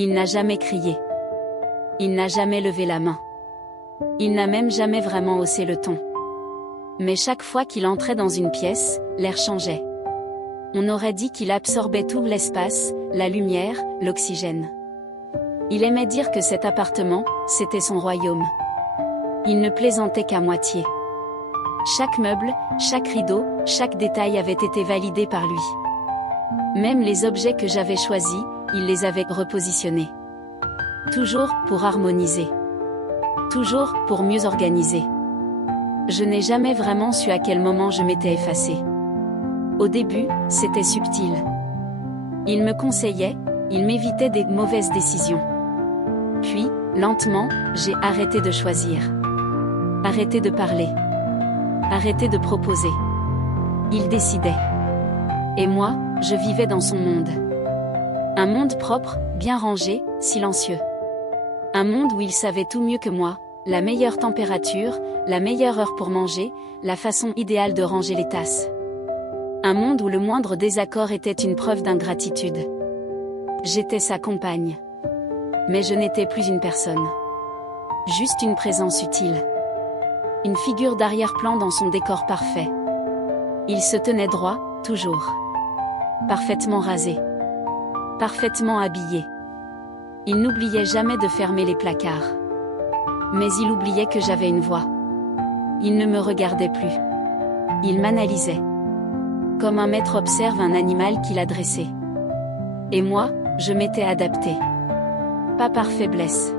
Il n'a jamais crié. Il n'a jamais levé la main. Il n'a même jamais vraiment haussé le ton. Mais chaque fois qu'il entrait dans une pièce, l'air changeait. On aurait dit qu'il absorbait tout l'espace, la lumière, l'oxygène. Il aimait dire que cet appartement, c'était son royaume. Il ne plaisantait qu'à moitié. Chaque meuble, chaque rideau, chaque détail avait été validé par lui. Même les objets que j'avais choisis, il les avait repositionnés. Toujours pour harmoniser. Toujours pour mieux organiser. Je n'ai jamais vraiment su à quel moment je m'étais effacée. Au début, c'était subtil. Il me conseillait, il m'évitait des mauvaises décisions. Puis, lentement, j'ai arrêté de choisir. Arrêté de parler. Arrêté de proposer. Il décidait. Et moi, je vivais dans son monde. Un monde propre, bien rangé, silencieux. Un monde où il savait tout mieux que moi, la meilleure température, la meilleure heure pour manger, la façon idéale de ranger les tasses. Un monde où le moindre désaccord était une preuve d'ingratitude. J'étais sa compagne. Mais je n'étais plus une personne. Juste une présence utile. Une figure d'arrière-plan dans son décor parfait. Il se tenait droit, toujours. Parfaitement rasé. Parfaitement habillé. Il n'oubliait jamais de fermer les placards. Mais il oubliait que j'avais une voix. Il ne me regardait plus. Il m'analysait. Comme un maître observe un animal qu'il a dressé. Et moi, je m'étais adaptée. Pas par faiblesse.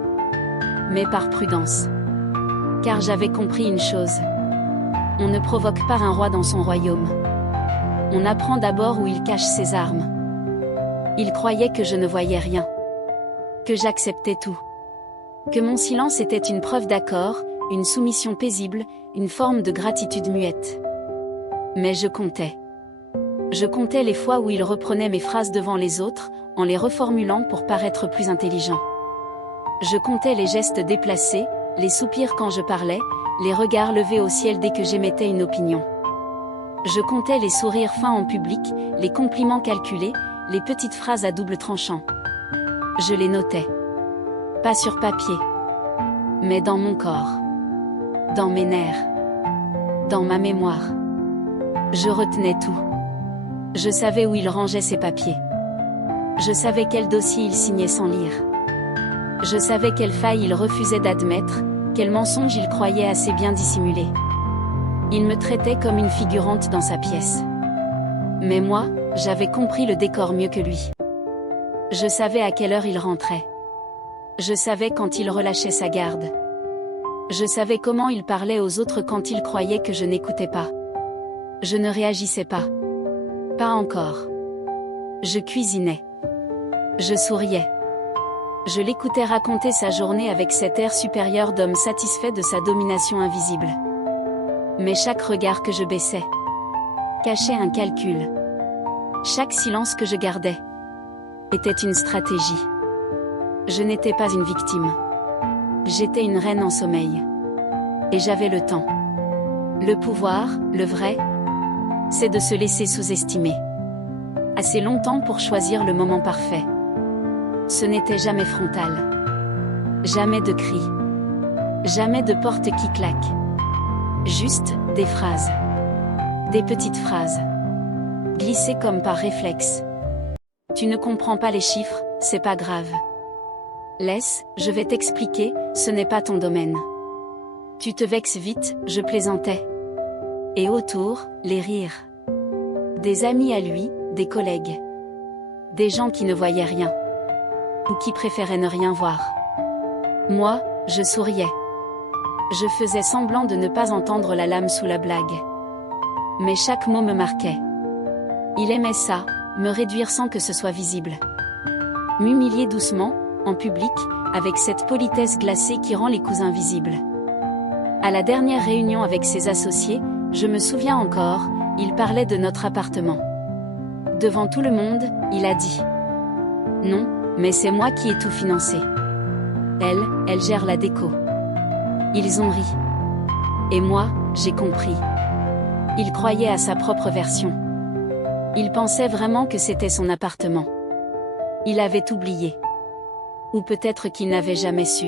Mais par prudence. Car j'avais compris une chose. On ne provoque pas un roi dans son royaume. On apprend d'abord où il cache ses armes. Il croyait que je ne voyais rien. Que j'acceptais tout. Que mon silence était une preuve d'accord, une soumission paisible, une forme de gratitude muette. Mais je comptais. Je comptais les fois où il reprenait mes phrases devant les autres, en les reformulant pour paraître plus intelligent. Je comptais les gestes déplacés, les soupirs quand je parlais, les regards levés au ciel dès que j'émettais une opinion. Je comptais les sourires fins en public, les compliments calculés, les petites phrases à double tranchant. Je les notais. Pas sur papier. Mais dans mon corps. Dans mes nerfs. Dans ma mémoire. Je retenais tout. Je savais où il rangeait ses papiers. Je savais quel dossier il signait sans lire. Je savais quelle faille il refusait d'admettre, quel mensonge il croyait assez bien dissimulé. Il me traitait comme une figurante dans sa pièce. Mais moi, j'avais compris le décor mieux que lui. Je savais à quelle heure il rentrait. Je savais quand il relâchait sa garde. Je savais comment il parlait aux autres quand il croyait que je n'écoutais pas. Je ne réagissais pas. Pas encore. Je cuisinais. Je souriais. Je l'écoutais raconter sa journée avec cet air supérieur d'homme satisfait de sa domination invisible. Mais chaque regard que je baissais cachait un calcul. Chaque silence que je gardais était une stratégie. Je n'étais pas une victime. J'étais une reine en sommeil. Et j'avais le temps. Le pouvoir, le vrai, c'est de se laisser sous-estimer. Assez longtemps pour choisir le moment parfait. Ce n'était jamais frontal. Jamais de cris. Jamais de porte qui claque. Juste des phrases. Des petites phrases. Glissées comme par réflexe. Tu ne comprends pas les chiffres, c'est pas grave. Laisse, je vais t'expliquer, ce n'est pas ton domaine. Tu te vexes vite, je plaisantais. Et autour, les rires. Des amis à lui, des collègues. Des gens qui ne voyaient rien. Ou qui préféraient ne rien voir. Moi, je souriais. Je faisais semblant de ne pas entendre la lame sous la blague. Mais chaque mot me marquait. Il aimait ça, me réduire sans que ce soit visible. M'humilier doucement, en public, avec cette politesse glacée qui rend les cousins visibles. À la dernière réunion avec ses associés, je me souviens encore, il parlait de notre appartement. Devant tout le monde, il a dit « Non, mais c'est moi qui ai tout financé. Elle gère la déco. » Ils ont ri. Et moi, j'ai compris. Il croyait à sa propre version. Il pensait vraiment que c'était son appartement. Il avait oublié. Ou peut-être qu'il n'avait jamais su.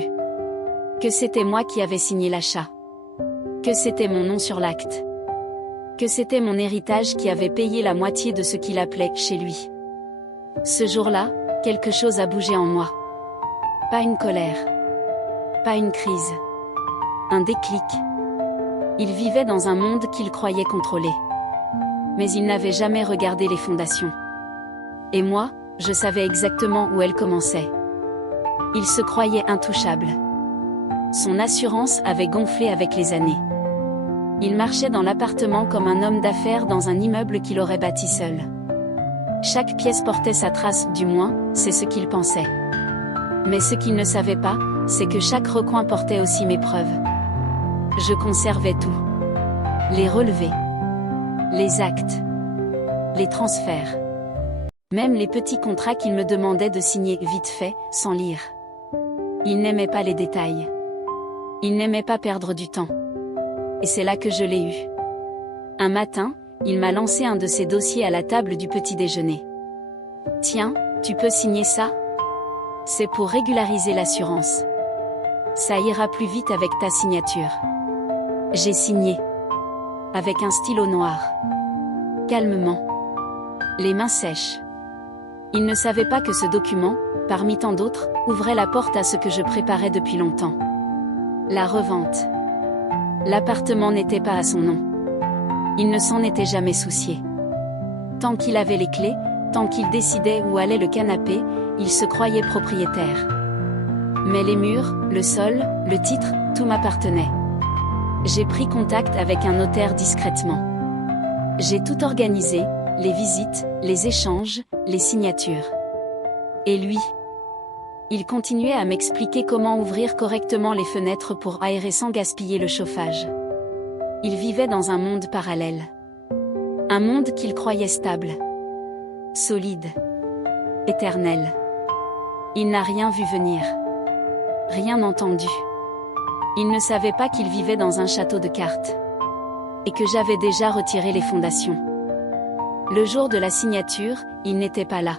Que c'était moi qui avais signé l'achat. Que c'était mon nom sur l'acte. Que c'était mon héritage qui avait payé la moitié de ce qu'il appelait chez lui. Ce jour-là, quelque chose a bougé en moi. Pas une colère. Pas une crise. Un déclic. Il vivait dans un monde qu'il croyait contrôler. Mais il n'avait jamais regardé les fondations. Et moi, je savais exactement où elles commençaient. Il se croyait intouchable. Son assurance avait gonflé avec les années. Il marchait dans l'appartement comme un homme d'affaires dans un immeuble qu'il aurait bâti seul. Chaque pièce portait sa trace, du moins, c'est ce qu'il pensait. Mais ce qu'il ne savait pas, c'est que chaque recoin portait aussi mes preuves. Je conservais tout. Les relevés. Les actes. Les transferts. Même les petits contrats qu'il me demandait de signer vite fait, sans lire. Il n'aimait pas les détails. Il n'aimait pas perdre du temps. Et c'est là que je l'ai eu. Un matin, il m'a lancé un de ses dossiers à la table du petit déjeuner. Tiens, tu peux signer ça? C'est pour régulariser l'assurance. Ça ira plus vite avec ta signature. J'ai signé. Avec un stylo noir. Calmement. Les mains sèches. Il ne savait pas que ce document, parmi tant d'autres, ouvrait la porte à ce que je préparais depuis longtemps. La revente. L'appartement n'était pas à son nom. Il ne s'en était jamais soucié. Tant qu'il avait les clés, tant qu'il décidait où allait le canapé, il se croyait propriétaire. Mais les murs, le sol, le titre, tout m'appartenait. J'ai pris contact avec un notaire discrètement. J'ai tout organisé, les visites, les échanges, les signatures. Et lui? Il continuait à m'expliquer comment ouvrir correctement les fenêtres pour aérer sans gaspiller le chauffage. Il vivait dans un monde parallèle. Un monde qu'il croyait stable. Solide. Éternel. Il n'a rien vu venir. Rien entendu. Il ne savait pas qu'il vivait dans un château de cartes. Et que j'avais déjà retiré les fondations. Le jour de la signature, il n'était pas là.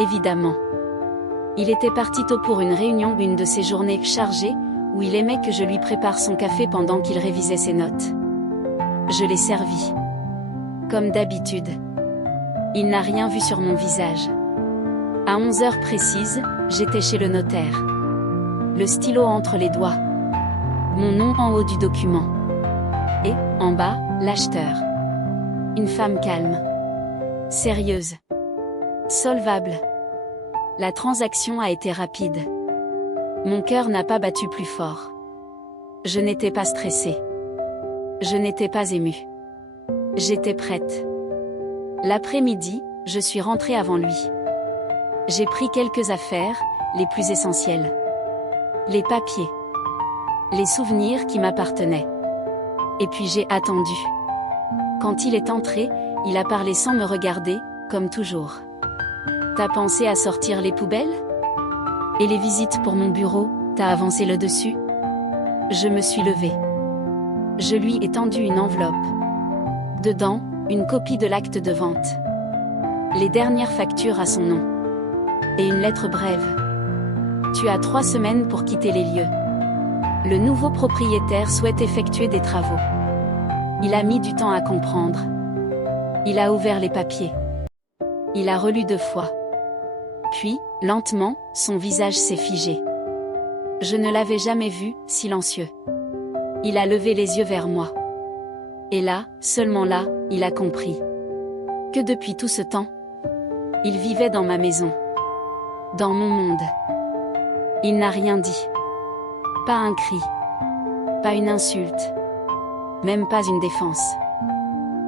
Évidemment. Il était parti tôt pour une réunion, une de ces journées chargées, où il aimait que je lui prépare son café pendant qu'il révisait ses notes. Je l'ai servi. Comme d'habitude. Il n'a rien vu sur mon visage. À 11 heures précises, j'étais chez le notaire. Le stylo entre les doigts. Mon nom en haut du document. Et, en bas, l'acheteur. Une femme calme. Sérieuse. Solvable. La transaction a été rapide. Mon cœur n'a pas battu plus fort. Je n'étais pas stressée. Je n'étais pas émue. J'étais prête. L'après-midi, je suis rentrée avant lui. J'ai pris quelques affaires, les plus essentielles. Les papiers. Les souvenirs qui m'appartenaient. Et puis j'ai attendu. Quand il est entré, il a parlé sans me regarder, comme toujours. T'as pensé à sortir les poubelles? Et les visites pour mon bureau, t'as avancé le dessus? Je me suis levée. Je lui ai tendu une enveloppe. Dedans, une copie de l'acte de vente. Les dernières factures à son nom. Et une lettre brève. Tu as 3 semaines pour quitter les lieux. Le nouveau propriétaire souhaite effectuer des travaux. Il a mis du temps à comprendre. Il a ouvert les papiers. Il a relu 2 fois. Puis, lentement, son visage s'est figé. Je ne l'avais jamais vu, silencieux. Il a levé les yeux vers moi. Et là, seulement là, il a compris. Que depuis tout ce temps, il vivait dans ma maison. Dans mon monde. Il n'a rien dit. Pas un cri. Pas une insulte. Même pas une défense.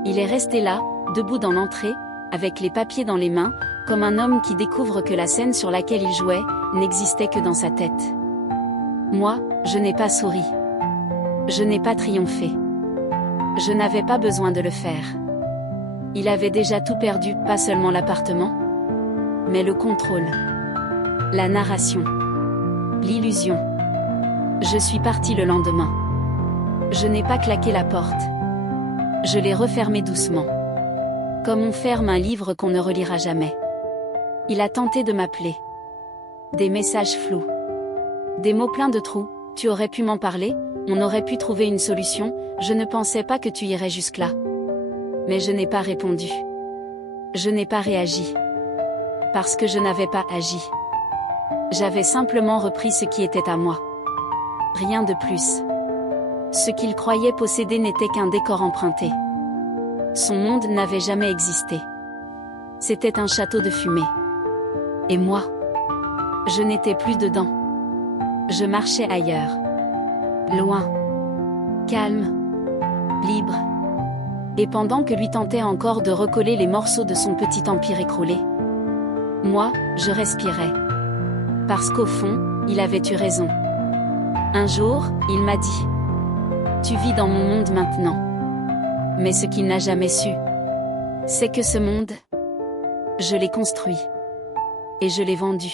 Il est resté là, debout dans l'entrée, avec les papiers dans les mains, comme un homme qui découvre que la scène sur laquelle il jouait, n'existait que dans sa tête. Moi, je n'ai pas souri. Je n'ai pas triomphé. Je n'avais pas besoin de le faire. Il avait déjà tout perdu, pas seulement l'appartement, mais le contrôle. La narration. L'illusion. Je suis partie le lendemain. Je n'ai pas claqué la porte. Je l'ai refermée doucement. Comme on ferme un livre qu'on ne relira jamais. Il a tenté de m'appeler. Des messages flous. Des mots pleins de trous. Tu aurais pu m'en parler, on aurait pu trouver une solution, je ne pensais pas que tu irais jusque-là. Mais je n'ai pas répondu. Je n'ai pas réagi. Parce que je n'avais pas agi. J'avais simplement repris ce qui était à moi. Rien de plus. Ce qu'il croyait posséder n'était qu'un décor emprunté. Son monde n'avait jamais existé. C'était un château de fumée. Et moi, je n'étais plus dedans. Je marchais ailleurs. Loin. Calme. Libre. Et pendant que lui tentait encore de recoller les morceaux de son petit empire écroulé, moi, je respirais. Parce qu'au fond, il avait eu raison. Un jour, il m'a dit: tu vis dans mon monde maintenant. Mais ce qu'il n'a jamais su, c'est que ce monde, je l'ai construit. Et je l'ai vendu.